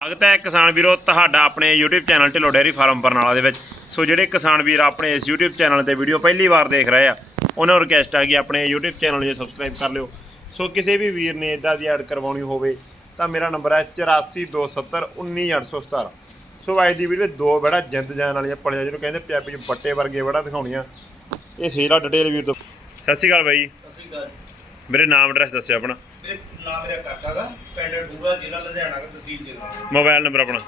ਸਵਾਗਤ ਹੈ ਕਿਸਾਨ ਵੀਰੋ, ਤੁਹਾਡਾ ਆਪਣੇ YouTube channel Dhillon dairy farm Barnala ਦੇ ਵਿੱਚ। ਸੋ ਜਿਹੜੇ ਕਿਸਾਨ ਵੀਰ ਆਪਣੇ ਇਸ YouTube ਚੈਨਲ ਤੇ ਵੀਡੀਓ ਪਹਿਲੀ ਵਾਰ ਦੇਖ ਰਹੇ ਆ, ਉਹਨਾਂ ਨੂੰ ਰਿਕਵੈਸਟ ਆ ਕਿ ਆਪਣੇ YouTube ਚੈਨਲ ਨੂੰ ਸਬਸਕ੍ਰਾਈਬ ਕਰ ਲਿਓ। ਸੋ ਕਿਸੇ ਵੀ ਵੀਰ ਨੇ ਇਦਾਂ ਦੀ ਐਡ ਕਰਵਾਉਣੀ ਹੋਵੇ, ਤਾਂ ਮੇਰਾ ਨੰਬਰ ਹੈ 8427191817 ਸੋ ਅੱਜ ਦੀ ਵੀਡੀਓ ਦੋ ਬੜਾ ਜਿੰਦ ਜਾਨ ਵਾਲੀਆਂ ਪਲੀਆਂ, ਜਿਹਨੂੰ ਕਹਿੰਦੇ ਪਿਆਪੀ ਚ ਬੱਟੇ ਵਰਗੇ ਬੜਾ ਦਿਖਾਉਣੀਆਂ। ਇਹ ਸੇਰਾ ਡਿਟੇਲ ਵੀਰ ਤੋਂ। ਸਤਿ ਸ਼੍ਰੀ ਅਕਾਲ ਬਾਈ। ਸਤਿ ਸ਼੍ਰੀ ਅਕਾਲ। ਮੇਰੇ ਨਾਮ ਐਡਰੈਸ ਦੱਸਿਓ ਆਪਣਾ। ਮੇਰੇ ਨਾਮ ਮੇਰਾ ਕਾਕਾ ਦਾ ਪਿੰਡ ਡੂਗਾ ਜ਼ਿਲ੍ਹਾ ਲੁਧਿਆਣਾ ਦਾ ਤਹਿਸੀਲ ਜ਼ਿਲ੍ਹਾ। ਮੋਬਾਈਲ ਨੰਬਰ ਆਪਣਾ।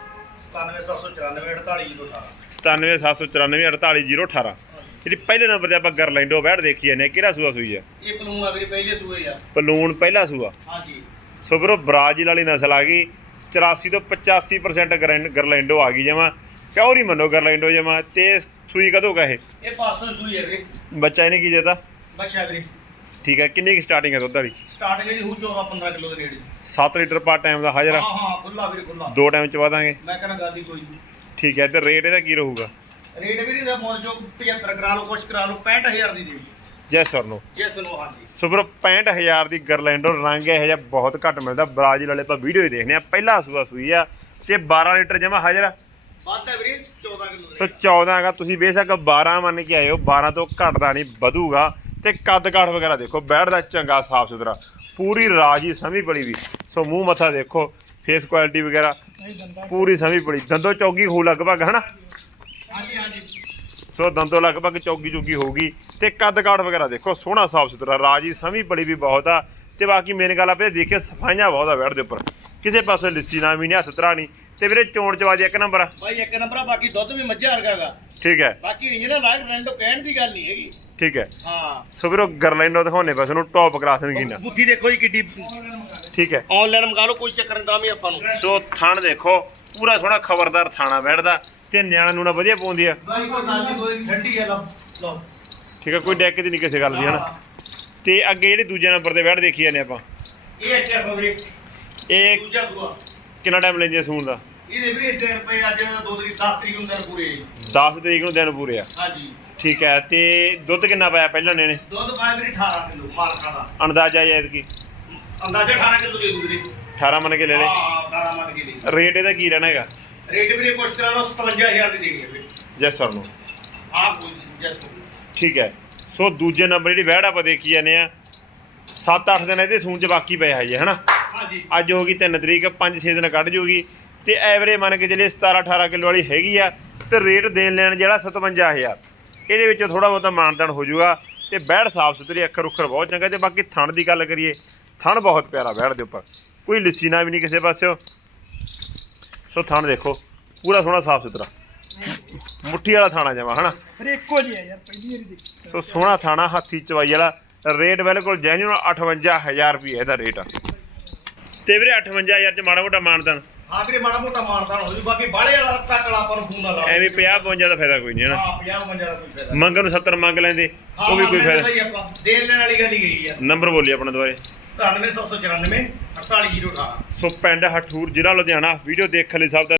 9774948018 9774948018 ਜਿਹੜੀ ਪਹਿਲੇ ਨੰਬਰ ਤੇ ਆਪਾਂ ਗਰਲੈਂਡੋ ਬੈਠ ਦੇਖੀ ਜਾਂਦੇ ਕਿਹੜਾ ਸੂਆ ਸੂਈ ਆ? ਇਹ ਪਲੂਨ ਆ ਵੀਰੇ ਪਹਿਲੇ ਸੂਏ ਆ। ਪਲੂਣ ਪਹਿਲਾ ਸੂਆ। ਹਾਂਜੀ। ਸੋ ਵੀਰੋ ਬ੍ਰਾਜ਼ੀਲ ਵਾਲੀ ਨਸਲ ਆ ਗਈ 84 ਤੋਂ 85% ਗਰੈਂ- ਗਰਲੈਂਡੋ ਆ ਗਈ ਜਮਾ। ਪਿਓਰ ਹੀ ਮੰਨੋ ਗਰਲੈਂਡੋ ਜਮਾ? ਤੇ ਸੂਈ ਕਦੋਂ ਕਾ ਇਹ ਇਹ ਪਾਸੋਂ ਸੂਈ ਹੈ ਵੀਰੇ। ਬੱਚਾ ਇਹਨੇ ਕੀ ਦਿੱਤਾ? ਬੱਚਾ ਵੀਰੇ। ਠੀਕ ਹੈ ਕਿੰਨੀ ਕੀ ਸਟਾਰਟਿੰਗ ਹੈ ਦੁੱਧ ਵਾਲੀ? ਸਟਾਰਟ ਜਿਹੜੀ ਹੂ 14 15 ਕਿਲੋ ਦੇ ਨੇੜੇ 7 ਲੀਟਰ ਪਰ ਟਾਈਮ ਦਾ ਹਾਜ਼ਰ ਹਾਂ ਹਾਂ ਖੁੱਲਾ ਵੀਰੇ ਖੁੱਲਾ ਦੋ ਟਾਈਮ ਚਵਾ ਦਾਂਗੇ ਮੈਂ ਕਹਿੰਦਾ ਗੱਲ ਹੀ ਕੋਈ ਨਹੀਂ। ਠੀਕ ਹੈ ਤੇ ਰੇਟ ਇਹਦਾ ਕੀ ਰਹੂਗਾ? ਰੇਟ ਵੀਰੇ ਦਾ ਮੁੱਲ ਜੋ 75 ਕਰਾ ਲਓ ਕੁਛ ਕਰਾ ਲਓ 65000 ਦੀ ਦੇ ਜੈਸ ਸਰ ਨੂੰ। ਜੇ ਸੁਣੋ ਹਾਂਜੀ। ਸੋ ਵੀਰੋ 65000 ਦੀ ਗਰਲੈਂਡੋ ਰੰਗ ਇਹ ਜਿਹਾ ਬਹੁਤ ਘੱਟ ਮਿਲਦਾ। ਬ੍ਰਾਜ਼ੀਲ ਵਾਲੇ ਆਪਾਂ ਵੀਡੀਓ ਹੀ ਦੇਖਦੇ ਆ ਪਹਿਲਾ ਸੂਆ ਸੂਈ ਆ ਤੇ 12 ਲੀਟਰ ਜਮਾ ਹਾਜ਼ਰ ਵੱਧ ਹੈ ਵੀਰੇ 14 ਕਿਲੋ ਸੋ 14 ਹੈਗਾ ਤੁਸੀਂ ਬੇਸ਼ੱਕ 12 ਮੰਨ ਕੇ ਆਏ ਹੋ 12 ਤੋਂ ਘਟਦਾ ਨਹੀਂ ਵਧੂਗਾ। ਤੇ ਕੱਦ ਕਾਠ ਵਗੈਰਾ ਦੇਖੋ ਬੈਠਦਾ ਚੰਗਾ ਸਾਫ਼ ਸੁਥਰਾ, ਪੂਰੀ ਰਾਜੀ ਸਮੀ ਬੜੀ ਵੀ। ਸੋ ਮੂੰਹ ਮੱਥਾ ਦੇਖੋ ਫੇਸ ਕੁਆਲਿਟੀ ਵਗੈਰਾ, ਪੂਰੀ ਸਮੀ ਬੜੀ ਦੰਦੋ ਚੌਗੀ ਹੋ ਲਗਭਗ, ਹਨਾ? ਹਾਂਜੀ ਸੋ ਦੰਦੋ ਲਗਭਗ ਚੌਗੀ ਚੁਗੀ ਹੋਊਗੀ। ਤੇ ਕੱਦ ਕਾਠ ਵਗੈਰਾ ਦੇਖੋ, ਸੋਹਣਾ ਸਾਫ਼ ਸੁਥਰਾ, ਰਾਜੀ ਸਮੀ ਬੜੀ ਵੀ ਬਹੁਤ ਆ। ਤੇ ਬਾਕੀ ਮੇਨ ਗੱਲ ਆਪੇ ਦੇਖੇ ਸਫਾਈਆਂ ਬਹੁਤ ਆ ਬੈਠ ਦੇ ਉੱਪਰ। ਕਿਸੇ ਪਾਸੇ ਲਿੱਸੀ ਨਾ ਵੀ ਨਹੀਂ ਹੱਥ ਤਰਾ ਨਹੀਂ ਤੇ ਵੀਰੇ ਚੋਣ ਚਵਾਜੀ ਇੱਕ ਨੰਬਰ ਆ। ਬਾਈ ਇੱਕ ਨੰਬਰ ਆ ਬਾਕੀ ਦੁੱਧ ਵੀ ਮੱਝਾਂ ਵਰਗਾਗਾ ਠੀਕ ਹੈ। ਬਾਕੀ ਰੀਜਨਲ ਲਾਈਕ ਰੈਂਡੋ ਕਹਿਣ ਦੀ ਗੱਲ ਨਹੀਂ ਹੈਗੀ। ਠੀਕ ਹੈ। ਹਾਂ। ਸੋ ਵੀਰੋ ਗਰਲੈਂਡੋ ਦਿਖਾਉਣੇ ਬਸ ਉਹਨੂੰ ਟੌਪ ਕਲਾਸ ਨਗੀਨਾ ਬੁੱਧੀ ਦੇਖੋ ਜੀ ਕਿੱਡੀ ਠੀਕ ਹੈ। ਆਨਲਾਈਨ ਮੰਗਾ ਲਓ ਕੋਈ ਚੱਕਰ ਨਹੀਂ ਤਾਂ ਵੀ ਆਪਾਂ ਨੂੰ। ਸੋ ਥਣ ਦੇਖੋ ਪੂਰਾ ਸੋਹਣਾ ਖਬਰਦਾਰ ਥਾਣਾ ਬੈਠਦਾ। ਤੇ ਨਿਆਣਾ ਨੂੰ ਨਾ ਵਧੀਆ ਪਾਉਂਦੀ ਆ। ਬਾਈ ਕੋਈ ਗੱਲ ਕੋਈ ਠੰਡੀ ਹੈ ਲਓ ਲਓ। ਠੀਕ ਹੈ ਕੋਈ ਡੈਕ ਦੀ ਨਹੀਂ ਕਿਸੇ ਗੱਲ ਦੀ ਹਨਾ। ਤੇ ਅੱਗੇ ਜਿਹੜੇ ਦੂਜੇ ਨੰਬਰ ਤੇ ਬੈਠ ਦੇਖੀ ਜਾਂਦੇ ਆਪਾਂ। ਇਹ ਅੱਛਾ ਫਬਰੇ ਇਹ ਦੂਜਾ ਦੂਆ ਕਿੰਨਾ ਟਾਈਮ ਲੈਂਦੀ ਸੂਣ ਦਾ? ਇਹਦੇ ਵੀਰੇ ਇੱਥੇ ਪਏ ਅੱਜ 2 ਤਰੀਕ 10 ਤਰੀਕ ਹੁੰਦੇ ਨੇ ਪੂਰੇ। 10 ਤਰੀਕ ਨੂੰ ਦਿਨ ਪੂਰੇ ਆ। ਹਾਂਜੀ। ਠੀਕ ਹੈ ਤੇ ਦੁੱਧ ਕਿੰਨਾ ਪਾਇਆ ਪਹਿਲਾਂ ਨੇ ਨੇ ਦੁੱਧ ਪਾਇਆ ਵੀਰੇ 18 ਕਿਲੋ ਮਾਲਕਾਂ ਦਾ। ਅੰਦਾਜ਼ਾ ਜਾਇਦ ਕੀ ਅੰਦਾਜ਼ਾ 18 ਕਿਲੋ ਦੇ ਦੂ ਵੀਰੇ। 18 ਮੰਨ ਕੇ ਲੈ ਲੈ। ਹਾਂ 18 ਮੰਨ ਕੇ ਦੇ। ਰੇਟ ਇਹਦਾ ਕੀ ਰਹਿਣਾ ਹੈਗਾ? ਰੇਟ ਵੀਰੇ ਕੁਛ ਕਰਾ ਲਓ 57000 ਦੀ ਦੇਣੀ ਹੈ ਵੀਰੇ। ਜੈਸ ਸਰ ਨੂੰ ਆਹ ਕੋਈ ਜਸ ਠੀਕ ਹੈ। ਸੋ ਦੂਜੇ ਨੰਬਰ ਜਿਹੜੀ ਵਹਿੜ ਆਪਾਂ ਦੇਖੀ ਜਾਂਦੇ ਆ 7-8 ਦਿਨ ਇਹਦੇ ਸੂਣ ਚ ਬਾਕੀ ਪਿਆ ਹਜੇ ਹਨਾ? ਹਾਂਜੀ ਅੱਜ ਹੋ ਗਈ 3 ਤਰੀਕ 5-6 ਦਿਨ ਕੱਢ ਜੂਗੀ। ਤੇ ਐਵਰੇਜ ਮੰਨ ਕੇ ਚੱਲੇ 17-18 ਕਿਲੋ ਵਾਲੀ ਹੈਗੀ ਆ ਤੇ ਰੇਟ ਦੇਣ ਲੈਣ ਜਿਹੜਾ 57000 ਇਹਦੇ ਵਿੱਚ ਥੋੜਾ ਬਹੁਤਾ ਮਾਨਦਾਨ ਹੋ ਜਾਊਗਾ ਤੇ ਬੈੜ ਸਾਫ਼ ਸੁਥਰੀ ਅੱਖਰ ਉੱਖਰ ਬਹੁਤ ਚੰਗਾ ਤੇ ਬਾਕੀ ਥਣ ਦੀ ਗੱਲ ਕਰੀਏ ਥਣ ਬਹੁਤ ਪਿਆਰਾ ਬੈੜ ਦੇ ਉੱਪਰ। ਕੋਈ ਲਿੱਸੀ ਨਾ ਵੀ ਨਹੀਂ ਕਿਸੇ ਪਾਸਿਓ। ਸੋ ਥਣ ਦੇਖੋ ਪੂਰਾ ਸੋਹਣਾ ਸਾਫ਼ ਸੁਥਰਾ। ਮੁੱਠੀ ਵਾਲਾ ਥਾਣਾ ਜਮਾ ਹਨਾ? ਫਿਰ ਇੱਕੋ ਜਿਹਾ ਯਾਰ ਪਹਿਲੀ ਵਾਰੀ ਦੇਖੀ। ਸੋ ਸੋਹਣਾ ਥਾਣਾ ਹੱਥੀ ਚਵਾਈ ਵਾਲਾ। ਰੇਟ ਬਿਲਕੁਲ ਜੈਨੂਨ 58000 ਰੁਪਏ ਇਹਦਾ ਰੇਟ ਆ। ਤੇ ਵੀਰੇ 58000 ਚ ਮਾੜਾ ਮੋਟਾ ਮਾਨਦਾਨ। ਹਾਂ ਵੀਰੇ ਮਾੜਾ ਮੋਟਾ ਮਾਨਤਾਨ ਹੋ ਜੂ ਬਾਕੀ ਬਾਹਲੇ ਵਾਲਾ ਤੱਕ ਲਾ ਆਪਾਂ ਨੂੰ ਫੋਨ ਨਾ ਲਾਓ ਐਵੇਂ 50 52 ਦਾ ਫਾਇਦਾ ਕੋਈ ਨਹੀਂ ਹਨਾ ਹਾਂ 50 55 ਦਾ ਕੋਈ ਫਾਇਦਾ ਮੰਗਣ ਨੂੰ 70 ਮੰਗ ਲੈਂਦੇ ਉਹ ਵੀ ਕੋਈ ਫਾਇਦਾ। ਦੇਣ ਲੈਣ ਵਾਲੀ ਗੱਲ ਹੀ ਗਈ ਆ। ਨੰਬਰ ਬੋਲੀ ਆਪਣਾ ਦੁਬਾਰੇ। 97794 48018 ਸੋ ਪਿੰਡ ਹਠੂਰ ਜ਼ਿਲ੍ਹਾ ਲੁਧਿਆਣਾ ਵੀਡੀਓ ਦੇਖਣ ਲਈ ਸਭ ਦਾ